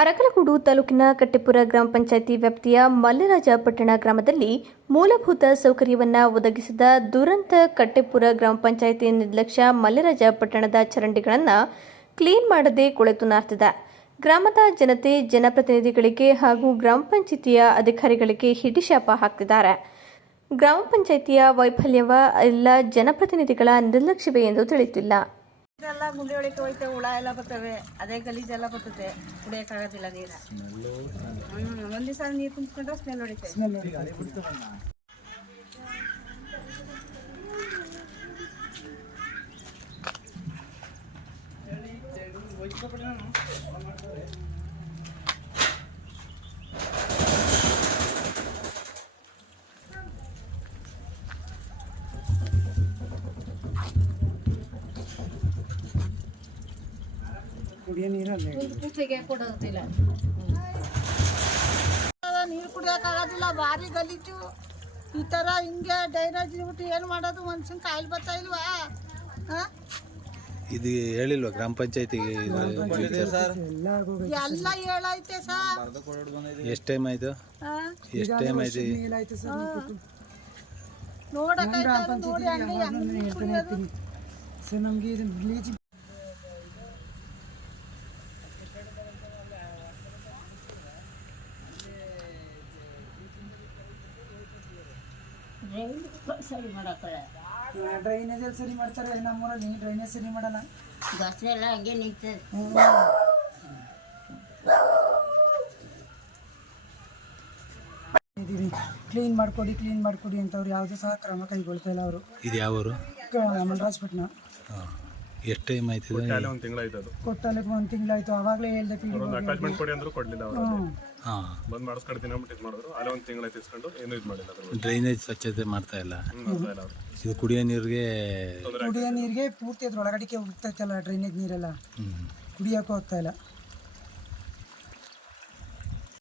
ಅರಕಲಗೂಡು ತಾಲೂಕಿನ ಕಟ್ಟೆಪುರ ಗ್ರಾಮ ಪಂಚಾಯಿತಿ ವ್ಯಾಪ್ತಿಯ ಮಲ್ಲರಾಜಪಟ್ಟಣ ಗ್ರಾಮದಲ್ಲಿ ಮೂಲಭೂತ ಸೌಕರ್ಯವನ್ನು ಒದಗಿಸಿದ ದುರಂತ ಕಟ್ಟೆಪುರ ಗ್ರಾಮ ಪಂಚಾಯಿತಿ ನಿರ್ಲಕ್ಷ್ಯ ಮಲ್ಲರಾಜಪಟ್ಟಣದ ಚರಂಡಿಗಳನ್ನು ಕ್ಲೀನ್ ಮಾಡದೆ ಕೊಳೆತು ನಾರ್ತಿದೆ. ಗ್ರಾಮದ ಜನತೆ ಜನಪ್ರತಿನಿಧಿಗಳಿಗೆ ಹಾಗೂ ಗ್ರಾಮ ಪಂಚಾಯಿತಿಯ ಅಧಿಕಾರಿಗಳಿಗೆ ಹಿಡಿಶಾಪ ಹಾಕ್ತಿದ್ದಾರೆ. ಗ್ರಾಮ ಪಂಚಾಯಿತಿಯ ವೈಫಲ್ಯವ ಎಲ್ಲ ಜನಪ್ರತಿನಿಧಿಗಳ ನಿರ್ಲಕ್ಷ್ಯವೇ ಎಂದು ತಿಳಿಯುತ್ತಿಲ್ಲ. ಇದೆಲ್ಲ ಗುಂಡಿ ಒಳಗೆ ಹೋಯ್ತೆ, ಹುಳ ಎಲ್ಲ ಬರ್ತವೆ, ಅದೇ ಗಲೀಜೆಲ್ಲ ಬರ್ತದೆ, ಕುಡಿಯೋಕ್ಕಾಗೋದಿಲ್ಲ ನೀರು. ಒಂದು ದಿವಸ ನೀರು ತುಂಬಿಸ್ಕೊಂಡ್ರೆ ಸ್ಮೆಲ್ ಹೊಡಿತೇವೆ. ನೀರು ಕುಡಿಯೋಕ್ಕಾಗೋದಿಲ್ಲ, ಭಾರಿ ಗಲೀಜು. ಈ ಥರ ಹಿಂಗೆ ಡೈನೇಜ್ ಬಿಟ್ಟು ಏನು ಮಾಡೋದು? ಮನುಷ್ಯನ ಕಾಯಿಲೆ ಬರ್ತಾ ಇಲ್ವಾ? ಇದು ಹೇಳಿಲ್ವಾ ಗ್ರಾಮ ಪಂಚಾಯತಿಗೆ? ಎಲ್ಲ ಹೇಳೈತೆ ಸರ್. ಎಷ್ಟು ಟೈಮ್ ಆಯ್ತು? ನೋಡಕ್ಕಾಯ್ತು ನೋಡಿ ನಮಗೆ ಇದು ವಿಲೇಜ್ ಡ್ರೈನೇಜ್ ಸರಿ ಮಾಡ್ತಾರೆ. ನಮ್ಮೂರಲ್ಲಿ ಡ್ರೈನೇಜ್ ಸರಿ ಮಾಡಲ್ಲ, ಬಸ್ ಎಲ್ಲ ಹಂಗೆ ನಿಂತದೆ. ಕ್ಲೀನ್ ಮಾಡ್ಕೊಡಿ ಅಂತವ್ರು ಯಾವುದೇ ಸಹ ಕ್ರಮ ಕೈಗೊಳ್ತಾ ಇಲ್ಲ ಅವರು. ಇದು ಯಾವ ಊರು? ಮಲ್ಲರಾಜಪಟ್ಟಣ. ಎಷ್ಟು ಟೈಮ್ ಆಯ್ತು? ಕೊಟ್ಟಲೆ ಒಂದು ತಿಂಗಳಾಯ್ತು. ಅವಾಗಲೇ ಹೇಳ್ದೆ ಡ್ರೈನೇಜ್ ಸ್ವಚ್ಛತೆ ಮಾಡ್ತಾ ಇಲ್ಲ. ಇದು ಕುಡಿಯೋ ನೀರಿಗೆ ಪೂರ್ತಿ ಅದ್ರ ಒಳಗಡೆಗೆ ಹೋಗ್ತಾ ಇತ್ತಲ್ಲ ಡ್ರೈನೇಜ್ ನೀರೆಲ್ಲ, ಕುಡಿಯೋಕ್ಕೂ ಹೋಗ್ತಾ ಇಲ್ಲ.